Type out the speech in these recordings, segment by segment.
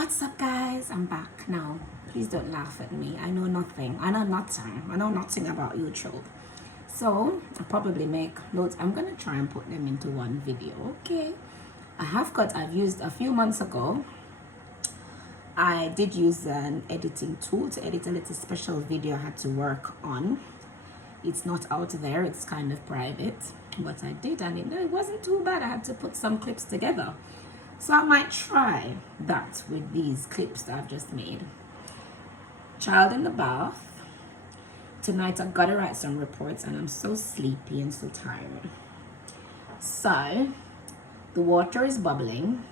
What's up, guys? I'm back now. Please don't laugh at me. I know nothing. I know nothing about YouTube. So I'll probably make loads. I'm gonna try and put them into one video. Okay. I've used a few months ago. I did use an editing tool to edit a little special video I had to work on. It's not out there, it's kind of private, but I did, and it wasn't too bad. I had to put some clips together. So I might try that with these clips that I've just made. Child in the bath. Tonight I've got to write some reports and I'm so sleepy and so tired. So the water is bubbling.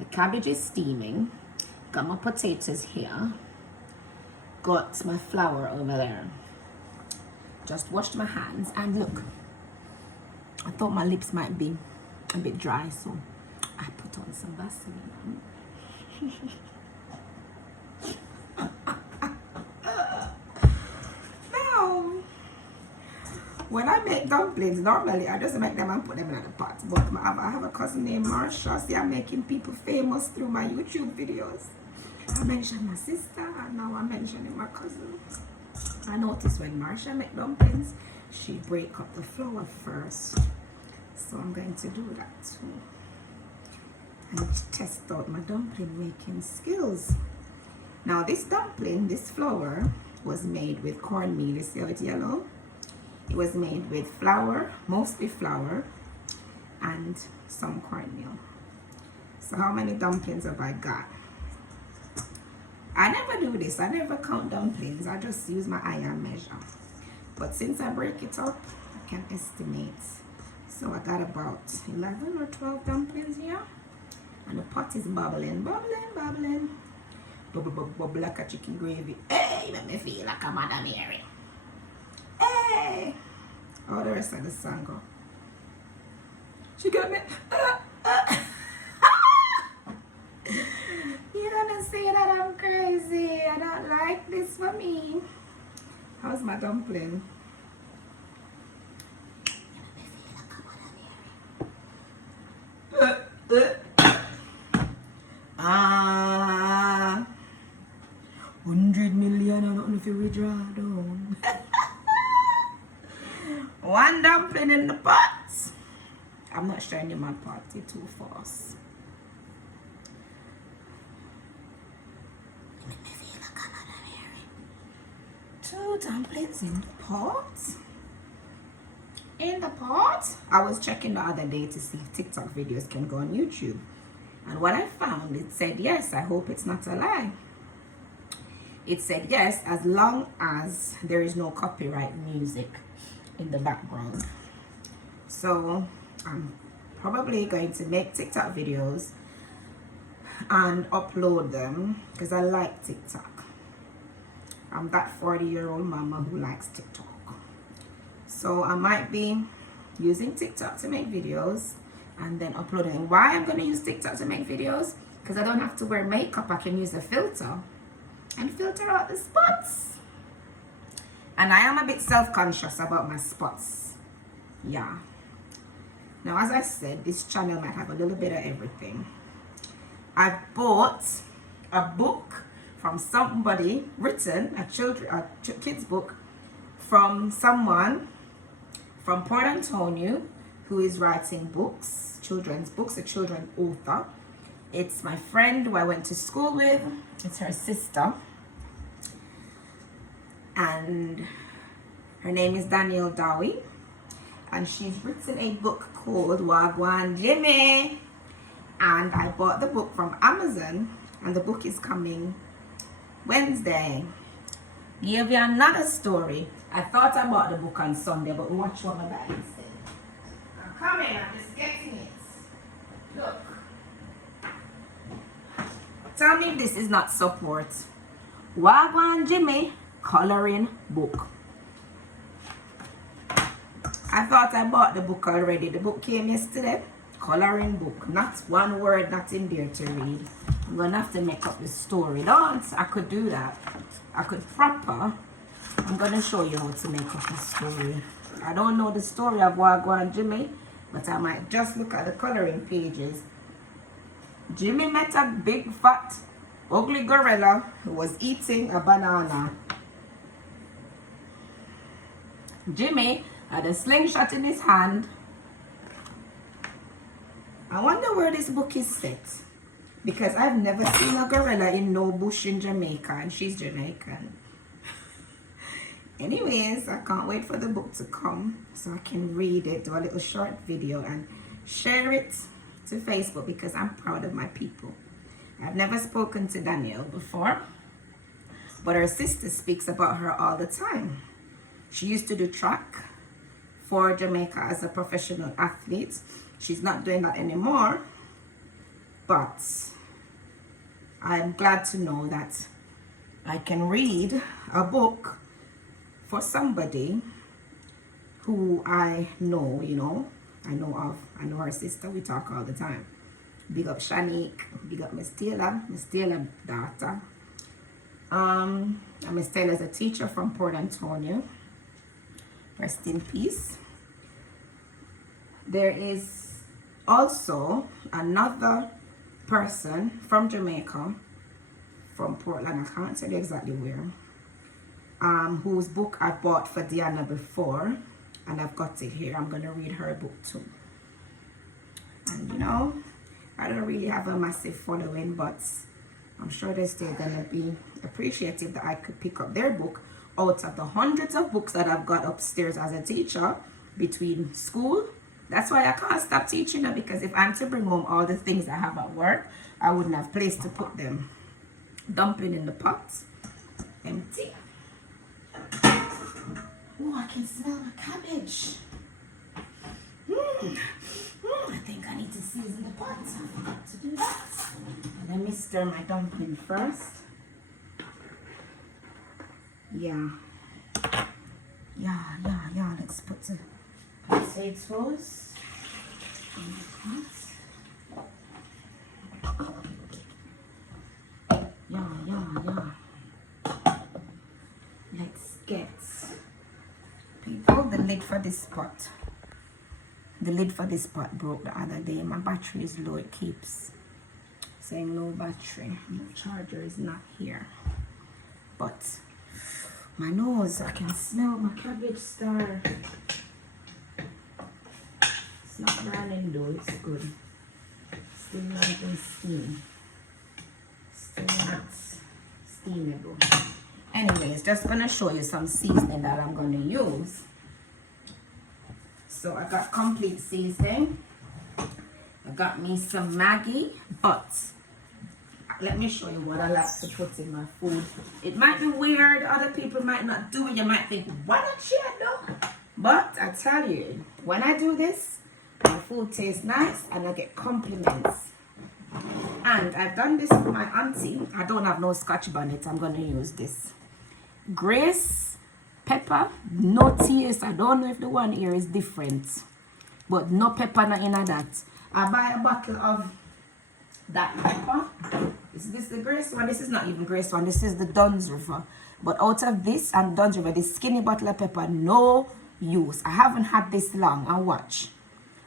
The cabbage is steaming. Got my potatoes here. Got my flour over there. Just washed my hands, and look, I thought my lips might be a bit dry, so I put on some Vaseline. Now, when I make dumplings, normally I just make them and put them in the pot. But I have a cousin named Marsha. See, I'm making people famous through my YouTube videos. I mentioned my sister, and now I'm mentioning my cousin. I noticed when Marsha make dumplings, she break up the flour first. So I'm going to do that too. And test out my dumpling making skills. Now this flour was made with cornmeal. You see how it's yellow? It was made with flour, mostly flour, and some cornmeal. So how many dumplings have I got? I never do this. I never count dumplings. I just use my iron measure. But since I break it up, I can estimate. So I got about 11 or 12 dumplings here. And the pot is bubbling, bubbling, bubbling. Bubble, bubble, bubble like a chicken gravy. Hey, make me feel like a Madam Mary. Hey! How the rest of the song go? She got me. You're gonna say that I'm crazy. I don't like this for me. How's my dumpling? Ah, 100 million. I don't know if you withdraw down. One dumpling in the pot. I'm not showing you my pot. It's too fast. Two dumplings in the pot. In the pot. I was checking the other day to see if TikTok videos can go on YouTube. And what I found, it said yes. I hope it's not a lie. It said yes, as long as there is no copyright music in the background. So I'm probably going to make TikTok videos and upload them because I like TikTok. I'm that 40-year-old mama who likes TikTok. So I might be using TikTok to make videos and then uploading. Why I'm going to use TikTok to make videos? Because I don't have to wear makeup. I can use a filter and filter out the spots. And I am a bit self-conscious about my spots. Yeah. Now, as I said, this channel might have a little bit of everything. I bought a book from somebody, written a kid's book from someone from Port Antonio who is writing books, children's books, a children's author. It's my friend who I went to school with. It's her sister. And her name is Danielle Dowie. And she's written a book called Wagwan Jimmy. And I bought the book from Amazon. And the book is coming Wednesday. Give you another story. I thought I bought the book on Sunday, but watch what my bag said. I'm coming, I'm just getting it. Look. Tell me if this is not support. Wagwan Jimmy coloring book. I thought I bought the book already. The book came yesterday. Coloring book. Not one word, not in there to read. I'm going to have to make up the story. I could do that. I could proper. I'm going to show you how to make up the story. I don't know the story of Wagwan Jimmy, but I might just look at the coloring pages. Jimmy met a big fat ugly gorilla was eating a banana. Jimmy had a slingshot in his hand. I wonder where this book is set, because I've never seen a gorilla in no bush in Jamaica, and she's Jamaican. Anyways, I can't wait for the book to come so I can read it, do a little short video, and share it to Facebook, because I'm proud of my people. I've never spoken to Danielle before, but her sister speaks about her all the time. She used to do track for Jamaica as a professional athlete. She's not doing that anymore, but I'm glad to know that I can read a book for somebody who I know, you know, I know her sister, we talk all the time. Big up Shanique, big up Miss Taylor daughter. And Miss Taylor's a teacher from Port Antonio. Rest in peace. There is also another person from Jamaica, from Portland, I can't tell you exactly where, whose book I bought for Diana before, and I've got it here. I'm going to read her book too. And you know, I don't really have a massive following, but I'm sure they're still going to be appreciative that I could pick up their book out of the hundreds of books that I've got upstairs as a teacher between school. That's why I can't stop teaching them, because if I'm to bring home all the things I have at work, I wouldn't have place to put them. Dumpling in the pot, empty. Oh, I can smell the cabbage. I think I need to season the pot. I forgot to do that. Let me stir my dumpling first. Yeah. Let's put the potatoes in the pot. Yeah. Let's get, people, the lid for this pot. The lid for this pot broke the other day. My battery is low. It keeps saying low battery. My charger is not here. But my nose, I can smell my cabbage star. It's not burning though, it's good. Still not in steam. Still not steamable. Anyways, just gonna show you some seasoning that I'm gonna use. So I got complete seasoning. I got me some Maggi, but let me show you what I like to put in my food. It might be weird, other people might not do it. You might think, why don't you know? But I tell you, when I do this, my food tastes nice and I get compliments. And I've done this for my auntie. I don't have no Scotch bonnet. I'm going to use this. Grace pepper, no taste. I don't know if the one here is different, but no pepper not in that. I buy a bottle of that pepper. Is this the Grace one? This is not even Grace one. This is the Duns River. But out of this and Duns River, this skinny bottle of pepper, no use. I haven't had this long. And watch.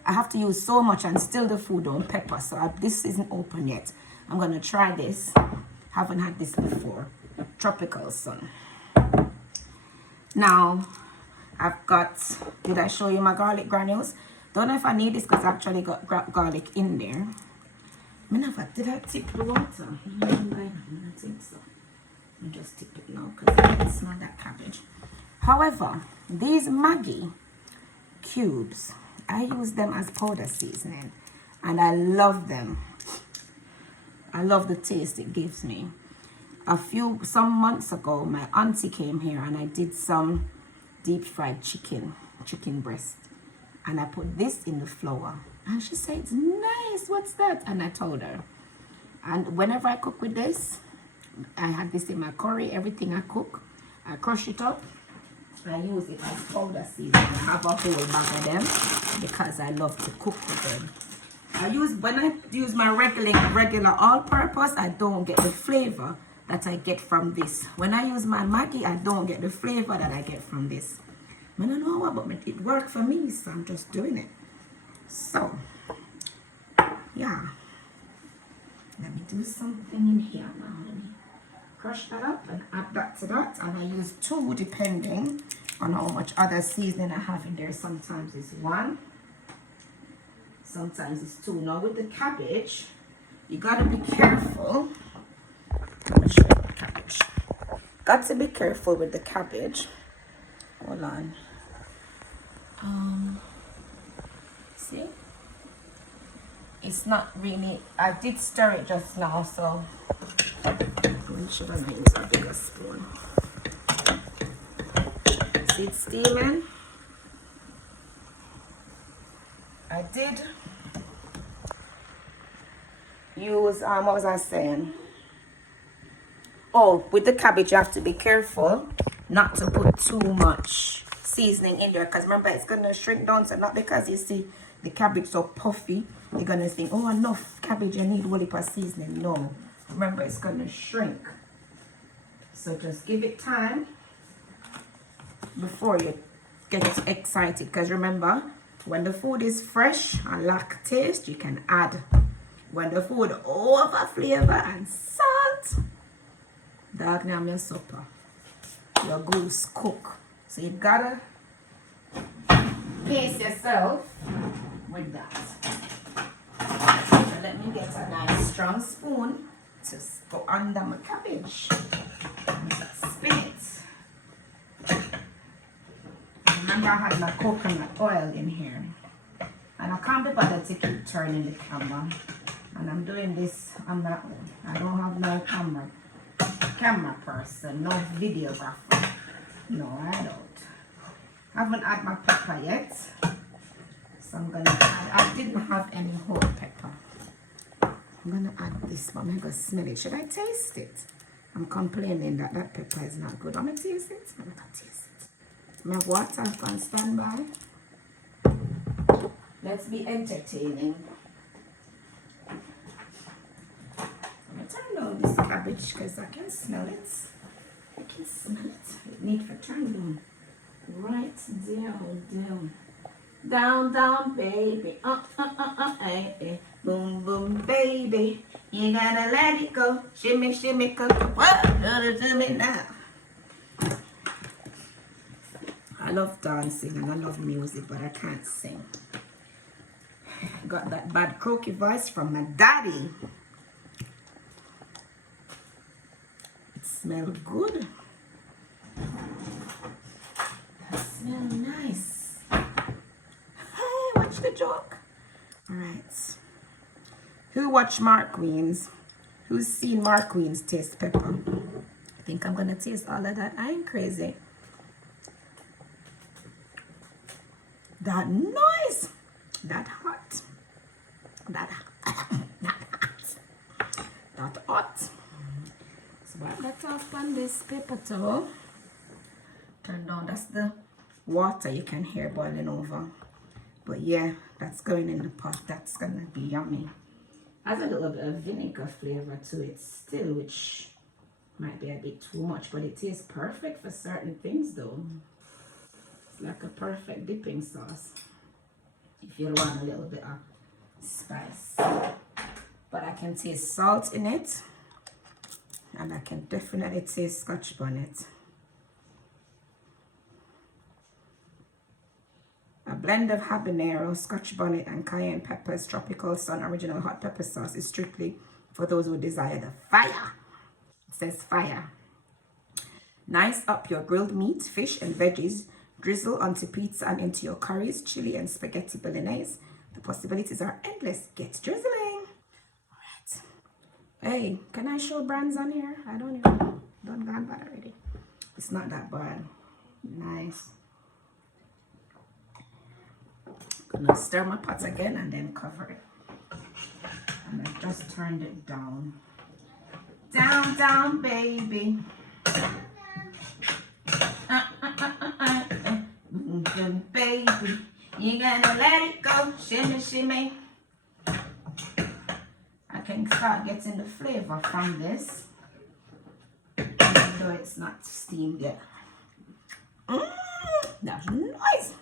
I have to use so much and still the food don't pepper. So this isn't open yet. I'm going to try this. Haven't had this before. Tropical sun. Now, I've got, did I show you my garlic granules? Don't know if I need this because I actually got garlic in there. Did I tip the water? I don't think so. I'll just tip it now because I can smell that cabbage. However, these Maggi cubes, I use them as powder seasoning and I love them. I love the taste it gives me. Some months ago, my auntie came here and I did some deep fried chicken breast. And I put this in the flour. And she said, it's nice, what's that? And I told her. And whenever I cook with this, I have this in my curry, everything I cook, I crush it up. I use it as powder seasoning. I have a whole bag of them because I love to cook with them. When I use my regular all-purpose, I don't get the flavor that I get from this. When I use my Maggi, I don't get the flavor that I get from this. I don't know what, but it worked for me, so I'm just doing it. So, yeah. Let me do something in here now. Let me crush that up and add that to that. And I use 2 depending on how much other seasoning I have in there. Sometimes it's 1, sometimes it's 2. Now with the cabbage, you gotta be careful. Let me show you the cabbage. Got to be careful with the cabbage. Hold on. See? It's not really, I did stir it just now, so we should have used a bigger spoon. See it steaming? I did use, what was I saying? Oh, with the cabbage, you have to be careful not to put too much seasoning in there, because remember, it's going to shrink down. So not because you see the cabbage so puffy, you're going to think, oh, enough cabbage, you need whole heap of seasoning. No, remember, it's going to shrink. So just give it time before you get excited, because remember, when the food is fresh and lack taste, you can add. When the food over flavor and salt, dog name your supper, your goose cook. So you gotta pace yourself with that. So let me get a nice strong spoon to go under my cabbage and spin it. Remember, I had my coconut oil in here, and I can't be bothered to keep turning the camera, and I'm doing this on my own. I don't have no camera person, no videographer. No, I don't. I haven't added my pepper yet, so I'm gonna add. I didn't have any whole pepper. I'm gonna add this one. I'm gonna smell it. Should I taste it? I'm complaining that that pepper is not good. I'm gonna taste it. I'm gonna taste it. My water on standby. Let's be entertaining. I'm gonna turn down this cabbage because I can smell it. I can smell it. It needs to turn down. Right down. Down, baby. Boom, boom, baby. You gotta let it go. Shimmy, shimmy, cocoa. What? Do me now. I love dancing and I love music, but I can't sing. Got that bad croaky voice from my daddy. It smells good. It smells nice. Hey, watch the joke. All right. Who watched Mark Queens? Who's seen Mark Queens taste pepper? I think I'm gonna taste all of that. I ain't crazy. That noise, that hot, that hot. So wipe that off on this paper towel. Turn down, that's the water you can hear boiling over. But yeah, that's going in the pot. That's gonna be yummy. Has a little bit of vinegar flavor to it still, which might be a bit too much, but it tastes perfect for certain things though. Like a perfect dipping sauce if you want a little bit of spice. But I can taste salt in it, and I can definitely taste scotch bonnet. A blend of habanero, scotch bonnet, and cayenne peppers, tropical sun original hot pepper sauce is strictly for those who desire the fire. It says fire. Nice up your grilled meat, fish, and veggies. Drizzle onto pizza and into your curries, chili, and spaghetti bolognese. The possibilities are endless. Get drizzling. All right. Hey, can I show brands on here? I don't even know. Don't gone bad already. It's not that bad. Nice. Gonna stir my pot again and then cover it. And I just turned it down. Down, baby. Baby, you gotta let it go. Shimmy, shimmy. I can start getting the flavor from this, even though it's not steamed yet. That's nice.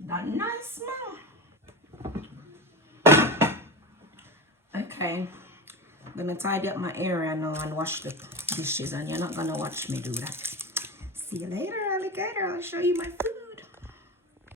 That nice smell. Okay. I'm gonna tidy up my area now and wash the dishes, and you're not gonna watch me do that. See you later, alligator. I'll show you my food.